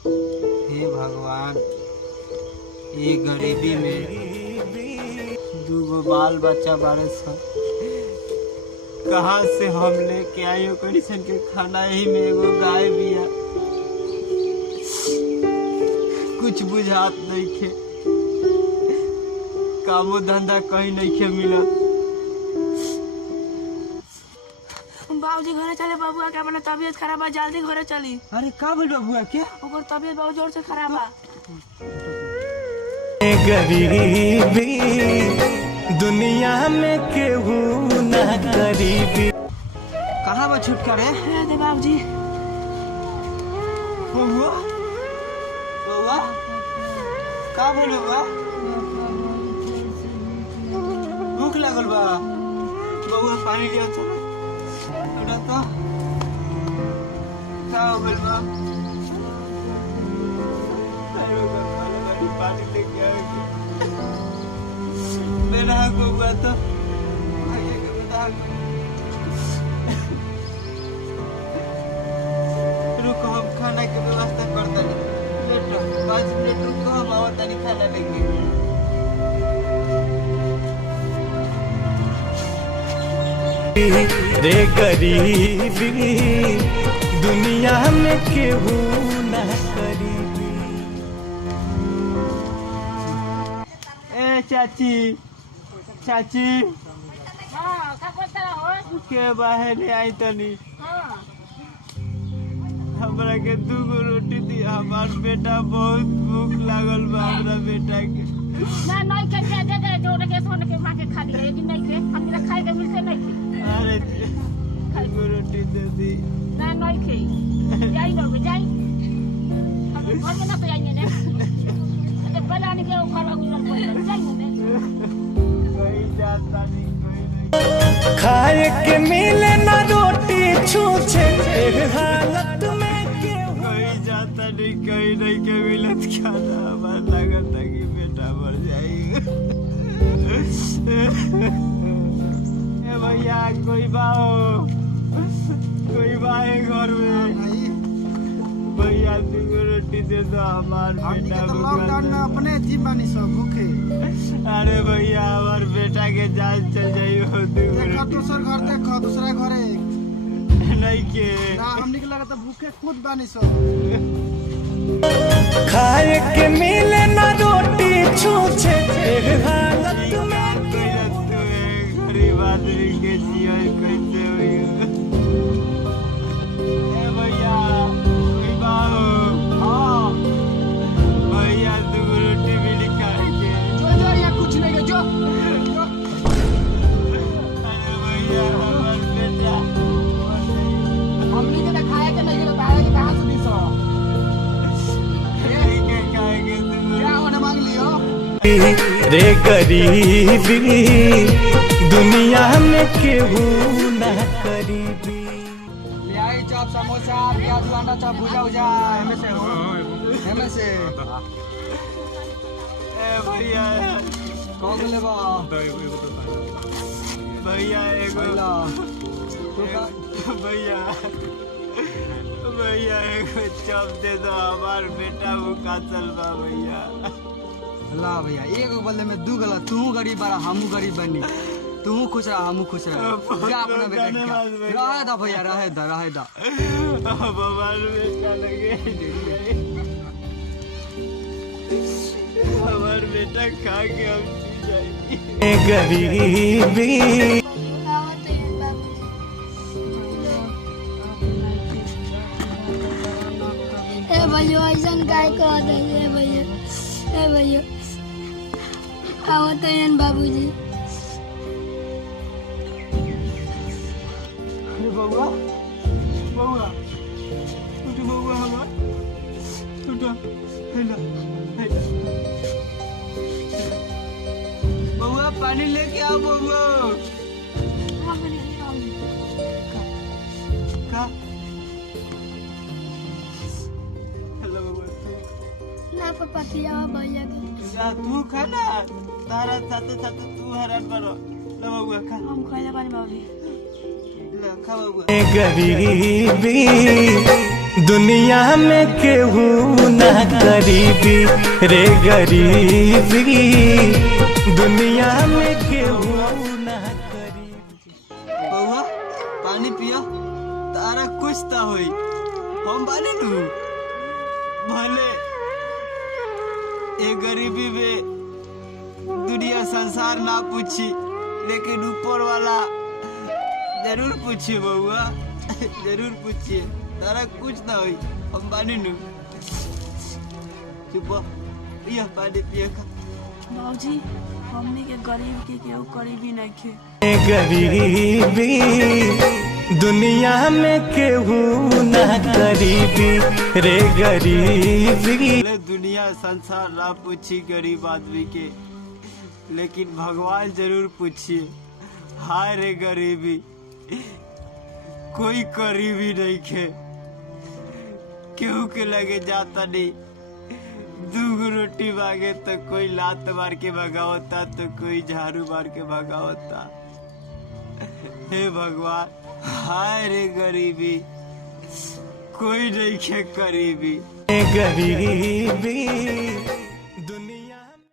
हे भगवान, ये गरीबी में दूगो बाल बच्चा बारे सन, कहाँ से हम लेके आयो करीसन के खाना। यही में एगो गाय बिया, कुछ बुझात नहीं खे, कामो धंधा कहीं नहीं खे मिलत। बाबूजी घरे चले, बबुआ के अपना तबीयत खराब है, जल्दी घरे चली। अरे का बोल बबुआ के? ओकर तबीयत बहुत जोर से खराब है। गरीबी दुनिया में केहू ना गरीबी। कहाँ बा छुटकारे? दे बाबूजी। बबुआ बबुआ का बोल बबुआ? भूख लागल बा बबुआ, पानी लिया चल। तो का हो गइल बा? पानी लेके आओगे मेरा बबुआ, तो आगे के बता। रुको, हम खाना के व्यवस्था करता नहीं, लेट रहो 5 मिनट रुको, हम आवत नहीं खाना लेंगे। रे गरीबी दुनिया में केहू ना गरीबी। ए चाची, चाची हां, का करता हो? के बाहर आई तनी। हमरा के 2 गो रोटी दी, हमार बेटा बहुत भूख लागल बा। हमरा बेटा के ना नहीं के दे जो के सोने के मां के खा दी, लेकिन नहीं के हमरा खाए के मिलते नहीं के। अरे 2 गो रोटी दे दी। ना नहीं के जाई न जाई, हम घर में ना तो आएंगे ने। अरे पहला नहीं के ऊपर उलट पड़ जाई ने, कोई जाता नहीं, कोई नहीं। खाए के मिले ना रोटी छूछे, हालत में कोई जाता नहीं, कहीं नहीं के मिलत खाना। हमार लागत है कि बेटा मर जाएगा। ए भैया, कोई बाओ, कोई बाए घर में भैया, 2 गो रोटी दे दो, हमार बेटा लॉकडाउन में अपने जीवानी सब भूखे। अरे भैया, हमार बेटा के जान चल जाइयो। देखो दूसर घर, देखो दूसरा घरे नहीं के ना, हमनी के लगा तो भूखे खुद बानी सब। खाए के मिले ना रोटी छूछे, हालत में गरीब आदमी के जियल कैसे हुई। ए भैया, कोई बाहो? हाँ भैया, 2 गो रोटी भी निकाल के जो यहाँ कुछ नहीं है, जो अरे भैया, हमार बेटा हमनी के खाए के नहीं, खाए के कहाँ से दी सो? खाएंगे 2 गो। क्या होने मांग लियो? रे गरीबी दुनिया में केहू ना गरीबी। ले आई चॉप, समोसा, प्याज, अंडा चॉप, भुजा उजा, एमे से हो, एमे से ए भैया, कौन के लेबा? भैया एगो पहिला तू का भैया, भैया एगो चॉप दे दो, हमार बेटा भूखा चल बा। भैया ला भैया, एगो बदले में 2 गला। तू गरीब बड़ा, हमू गरीब बनी। तू खुश रहा, हमू खुश रहा। जा अपना बेटा के रहे दा भैया, रहे दा, रहे दा। हमार बेटा लगे, हमार बेटा खा के हम जी जाएंगे। गरीबी भैया ऐसा काय कर दे भैया, ए भैया आवत है बाबूजी। अरे बउआ, बउआ उठ, बउआ हमार उठ, हेला हेला। बउआ पानी लेके आओ बउआ। का हेलो बउआ, ना पापा खिलावा भैया के। जा तू खाना, तारा साथे साथे तू हैरान करो। लो बउआ खा। हम खइले बानी बाबूजी। ला खा बउआ। गरीबी दुनिया में केहू ना गरीबी रे गरीबी, दुनिया में केहू ना गरीबी। बउआ पानी पिया, तारा कुछ तो होई, हम बानी नू। भले ये गरीबी में दुनिया संसार ना पूछी, लेकिन ऊपर वाला जरूर पूछिए बउआ, जरूर पूछिए। तारा कुछ ना होई, हम बानी नू। चुप पिया, पानी पिया का। बाबूजी हमनी के गरीब के केहू करीबी नहीं खे। गरीबी दुनिया में केहू ना गरीबी रे गरीबी। दुनिया संसार ना पूछी गरीब आदमी के, लेकिन भगवान जरूर पूछिए। हाय रे गरीबी, कोई करीबी नहीं खे, केहू के लगे जाता नहीं। दूगो रोटी मांगे तो कोई लात मार के भगावता, तो कोई झाड़ू मार के भगावता। हे भगवान, हाय रे गरीबी, कोई नहीं खे करीबी। गरीबी